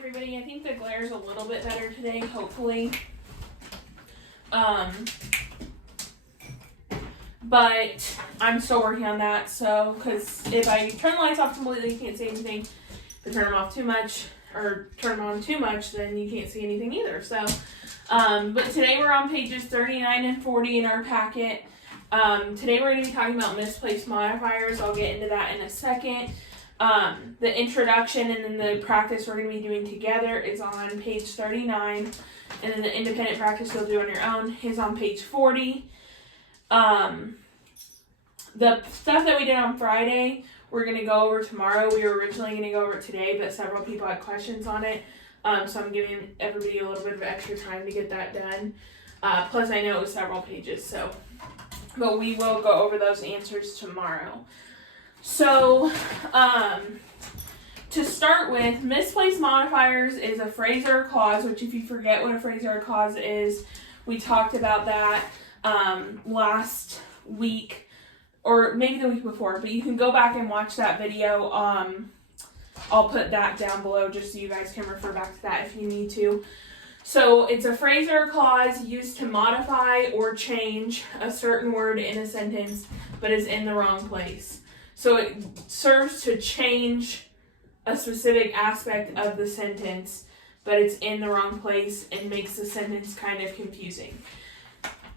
everybody. I think the glare is a little bit better today, hopefully. But I'm still working on that, so, because if I turn the lights off completely, you can't see anything. If I turn them off too much, or turn them on too much, then you can't see anything either, so. But today we're on pages 39 and 40 in our packet. Today we're going to be talking about misplaced modifiers. I'll get into that in a second. The introduction and then the practice we're going to be doing together is on page 39. And then the independent practice you'll do on your own is on page 40. The stuff that we did on Friday, we're going to go over tomorrow. We were originally going to go over it today, but several people had questions on it. So I'm giving everybody a little bit of extra time to get that done. Plus I know it was several pages, so. But we will go over those answers tomorrow. So, to start with, misplaced modifiers is a phrase or a clause, which if you forget what a phrase or a clause is, we talked about that last week, or maybe the week before, but you can go back and watch that video. I'll put that down below just so you guys can refer back to that if you need to. So it's a phrase or a clause used to modify or change a certain word in a sentence, but is in the wrong place. So it serves to change a specific aspect of the sentence, but it's in the wrong place and makes the sentence kind of confusing.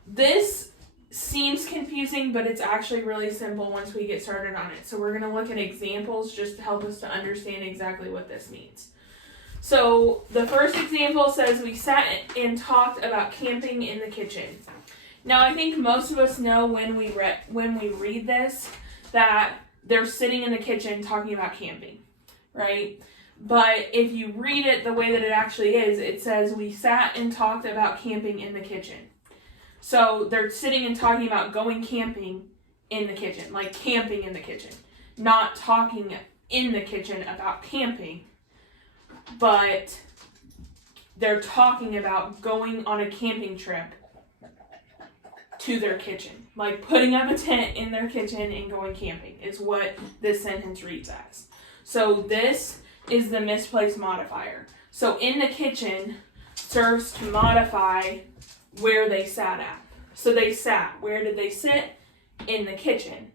This seems confusing, but it's actually really simple once we get started on it. So we're going to look at examples just to help us to understand exactly what this means. So the first example says we sat and talked about camping in the kitchen. Now I think most of us know when we read this that they're sitting in the kitchen talking about camping, right? But if you read it the way that it actually is, it says we sat and talked about camping in the kitchen. So they're sitting and talking about going camping in the kitchen, like camping in the kitchen, not talking in the kitchen about camping, but they're talking about going on a camping trip to their kitchen, like putting up a tent in their kitchen and going camping is what this sentence reads as. So this is the misplaced modifier. So in the kitchen serves to modify where they sat at. So they sat. Where did they sit? In the kitchen.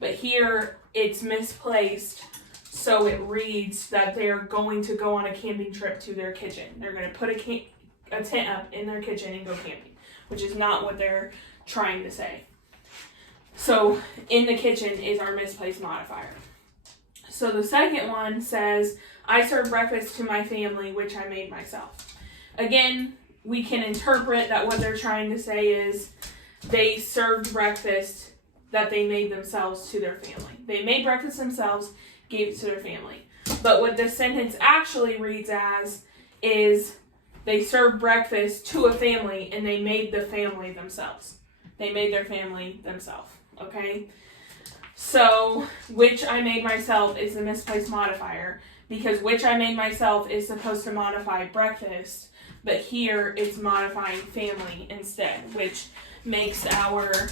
But here it's misplaced, so it reads that they're going to go on a camping trip to their kitchen. They're going to put a tent up in their kitchen and go camping, which is not what they're trying to say. So in the kitchen is our misplaced modifier. So the second one says, I served breakfast to my family, which I made myself. Again, we can interpret that what they're trying to say is they served breakfast that they made themselves to their family. They made breakfast themselves, gave it to their family. But what this sentence actually reads as is they served breakfast to a family and they made the family themselves. They made their family themselves, okay? So, which I made myself is the misplaced modifier because which I made myself is supposed to modify breakfast, but here it's modifying family instead, which makes our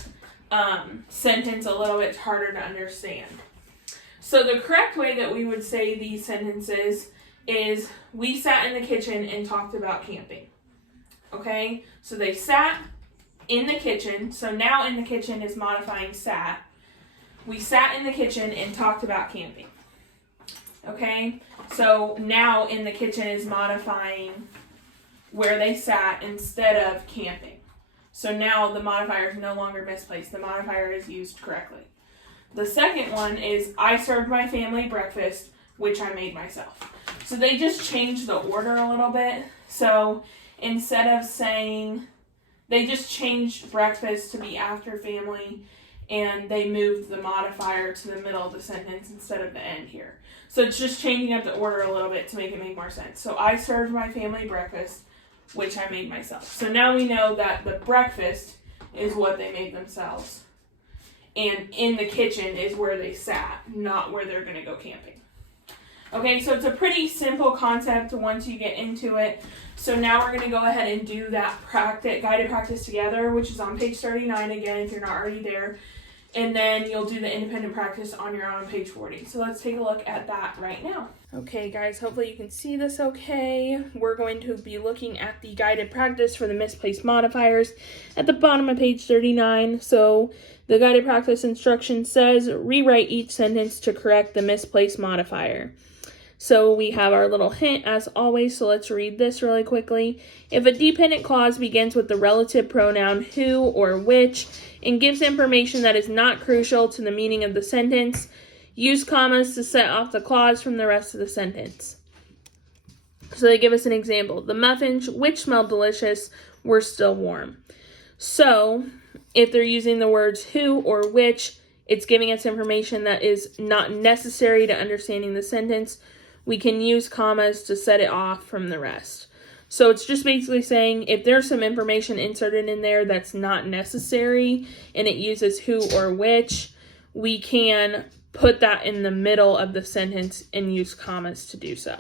sentence a little bit harder to understand. So the correct way that we would say these sentences is we sat in the kitchen and talked about camping. Okay? So they sat in the kitchen. So now in the kitchen is modifying sat. We sat in the kitchen and talked about camping. Okay? So now in the kitchen is modifying where they sat instead of camping. So now the modifier is no longer misplaced. The modifier is used correctly. The second one is I served my family breakfast, which I made myself. So they just changed the order a little bit. So instead of saying, they just changed breakfast to be after family, and they moved the modifier to the middle of the sentence instead of the end here. So it's just changing up the order a little bit to make it make more sense. So I served my family breakfast, which I made myself. So now we know that the breakfast is what they made themselves. And in the kitchen is where they sat, not where they're going to go camping. Okay, so it's a pretty simple concept once you get into it. So now we're going to go ahead and do that guided practice together, which is on page 39 again if you're not already there. and then you'll do the independent practice on your own on page 40. So let's take a look at that right now. Okay guys, hopefully you can see this okay. We're going to be looking at the guided practice for the misplaced modifiers at the bottom of page 39. So the guided practice instruction says, rewrite each sentence to correct the misplaced modifier. So we have our little hint as always, so let's read this really quickly. If a dependent clause begins with the relative pronoun who or which and gives information that is not crucial to the meaning of the sentence, use commas to set off the clause from the rest of the sentence. So they give us an example. The muffins, which smelled delicious, were still warm. So if they're using the words who or which, it's giving us information that is not necessary to understanding the sentence. We can use commas to set it off from the rest. So it's just basically saying if there's some information inserted in there that's not necessary and it uses who or which, we can put that in the middle of the sentence and use commas to do so.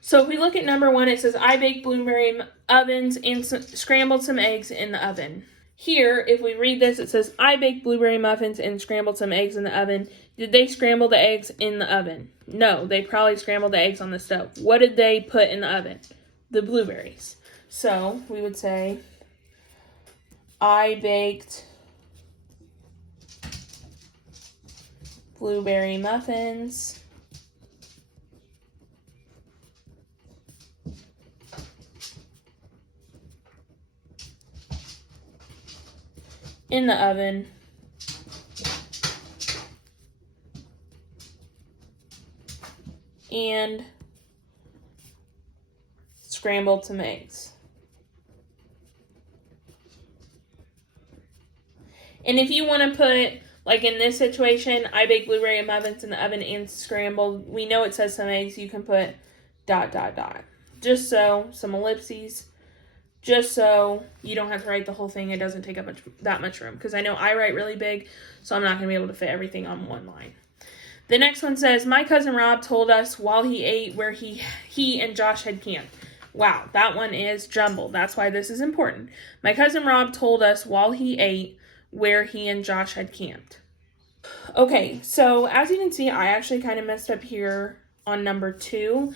So if we look at number 1, it says, I baked blueberry muffins and scrambled some eggs in the oven. Here, if we read this, it says, I baked blueberry muffins and scrambled some eggs in the oven. Did they scramble the eggs in the oven? No, they probably scrambled the eggs on the stove. What did they put in the oven? The blueberries. So we would say, I baked blueberry muffins in the oven and scrambled some eggs. And if you want to put, like in this situation, I baked blueberry muffins in the oven and scrambled, we know it says some eggs, you can put ... Just so, some ellipses, just so you don't have to write the whole thing. It doesn't take up that much room. Because I know I write really big, so I'm not going to be able to fit everything on one line. The next one says, my cousin Rob told us while he ate where he and Josh had camped. Wow, that one is jumbled. That's why this is important. My cousin Rob told us while he ate where he and Josh had camped. Okay, so as you can see, I actually kind of messed up here on number 2.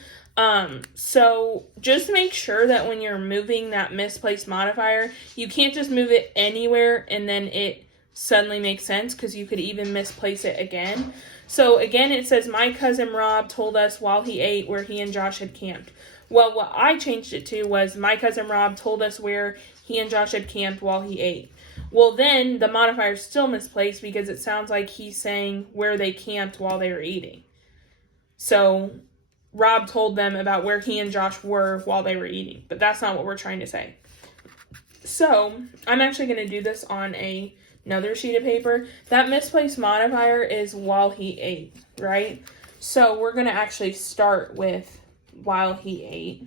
So just make sure that when you're moving that misplaced modifier, you can't just move it anywhere and then it suddenly makes sense, because you could even misplace it again. So again, it says, my cousin Rob told us while he ate where he and Josh had camped. Well, what I changed it to was, my cousin Rob told us where he and Josh had camped while he ate. Well, then the modifier is still misplaced because it sounds like he's saying where they camped while they were eating. So Rob told them about where he and Josh were while they were eating, but that's not what we're trying to say. So I'm actually going to do this on another sheet of paper. That misplaced modifier is while he ate, right? So we're going to actually start with while he ate.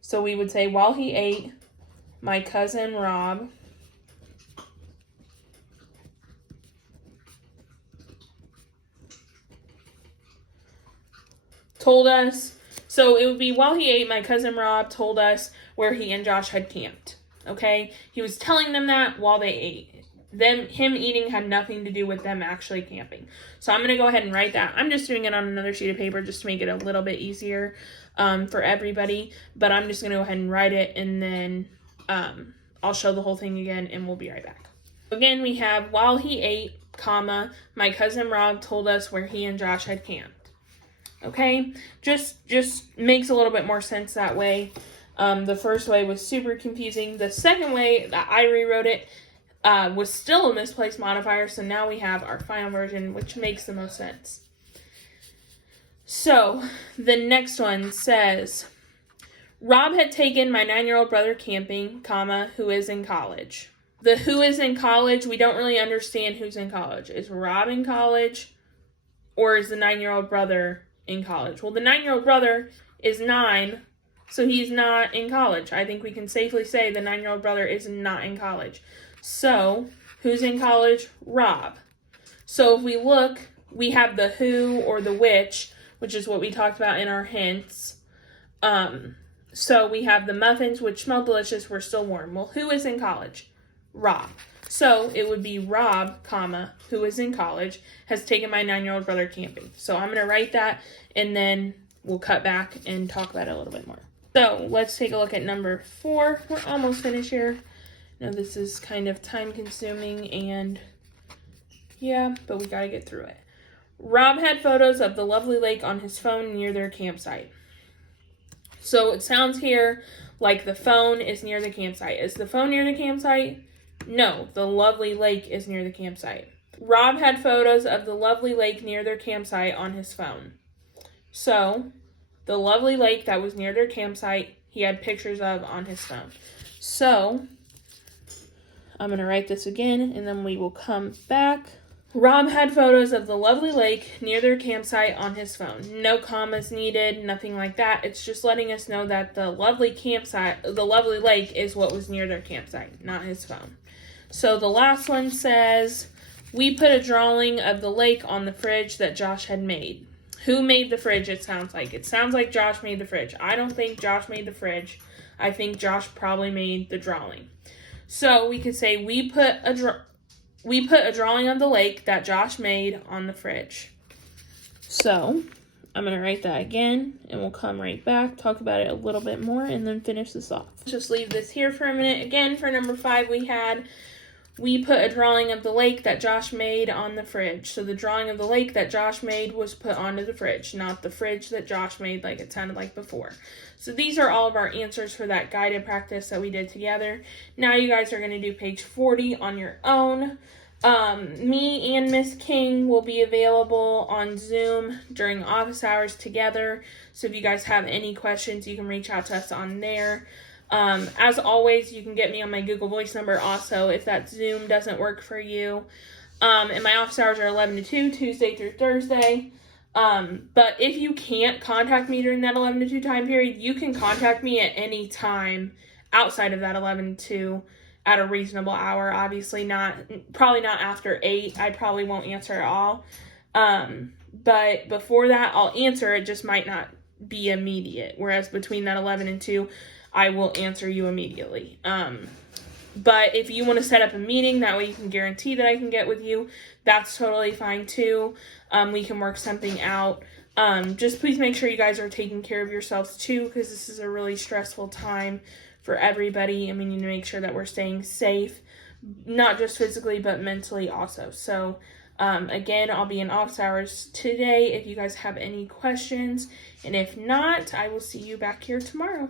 So we would say, while he ate, my cousin Rob told us, so it would be, while he ate, my cousin Rob told us where he and Josh had camped. Okay? He was telling them that while they ate. Him eating had nothing to do with them actually camping. So I'm going to go ahead and write that. I'm just doing it on another sheet of paper just to make it a little bit easier for everybody. But I'm just going to go ahead and write it, and then I'll show the whole thing again, and we'll be right back. Again, we have while he ate, comma, my cousin Rob told us where he and Josh had camped. Okay? Just makes a little bit more sense that way. The first way was super confusing. The second way that I rewrote it was still a misplaced modifier, so now we have our final version, which makes the most sense. So, the next one says, Rob had taken my 9-year-old brother camping, comma, who is in college. The who is in college, we don't really understand who's in college. Is Rob in college, or is the 9-year-old brother in college? Well, the 9-year-old brother is 9, so he's not in college. I think we can safely say the 9-year-old brother is not in college. So, who's in college? Rob. So if we look, we have the who or the which is what we talked about in our hints. So we have the muffins, which smell delicious, were still warm. Well, who is in college? Rob. So it would be Rob, comma, who is in college, has taken my 9-year-old brother camping. So I'm going to write that, and then we'll cut back and talk about it a little bit more. So let's take a look at number 4. We're almost finished here. Now this is kind of time consuming and yeah, but we got to get through it. Rob had photos of the lovely lake on his phone near their campsite. So it sounds here like the phone is near the campsite. Is the phone near the campsite? No, the lovely lake is near the campsite. Rob had photos of the lovely lake near their campsite on his phone. So, the lovely lake that was near their campsite, he had pictures of on his phone. So, I'm going to write this again, and then we will come back. Rob had photos of the lovely lake near their campsite on his phone. No commas needed, nothing like that. It's just letting us know that the lovely lake is what was near their campsite, not his phone. So the last one says, we put a drawing of the lake on the fridge that Josh had made. Who made the fridge, it sounds like? It sounds like Josh made the fridge. I don't think Josh made the fridge. I think Josh probably made the drawing. So we could say, we put a drawing of the lake that Josh made on the fridge. So I'm going to write that again, and we'll come right back, talk about it a little bit more, and then finish this off. Just leave this here for a minute. Again, for number 5, we put a drawing of the lake that Josh made on the fridge. So the drawing of the lake that Josh made was put onto the fridge, not the fridge that Josh made like it sounded like before. So these are all of our answers for that guided practice that we did together. Now you guys are going to do page 40 on your own. Me and Miss King will be available on Zoom during office hours together. So if you guys have any questions, you can reach out to us on there. As always, you can get me on my Google Voice number also if that Zoom doesn't work for you. And my office hours are 11 to 2, Tuesday through Thursday. But if you can't contact me during that 11 to 2 time period, you can contact me at any time outside of that 11 to 2 at a reasonable hour. Obviously probably not after 8. I probably won't answer at all. But before that, I'll answer. It just might not be immediate. Whereas between that 11 and 2, I will answer you immediately. But if you want to set up a meeting, that way you can guarantee that I can get with you, that's totally fine too. We can work something out. Just please make sure you guys are taking care of yourselves too, because this is a really stressful time for everybody, and we need to make sure that we're staying safe, not just physically, but mentally also. So, again, I'll be in office hours today if you guys have any questions, and if not, I will see you back here tomorrow.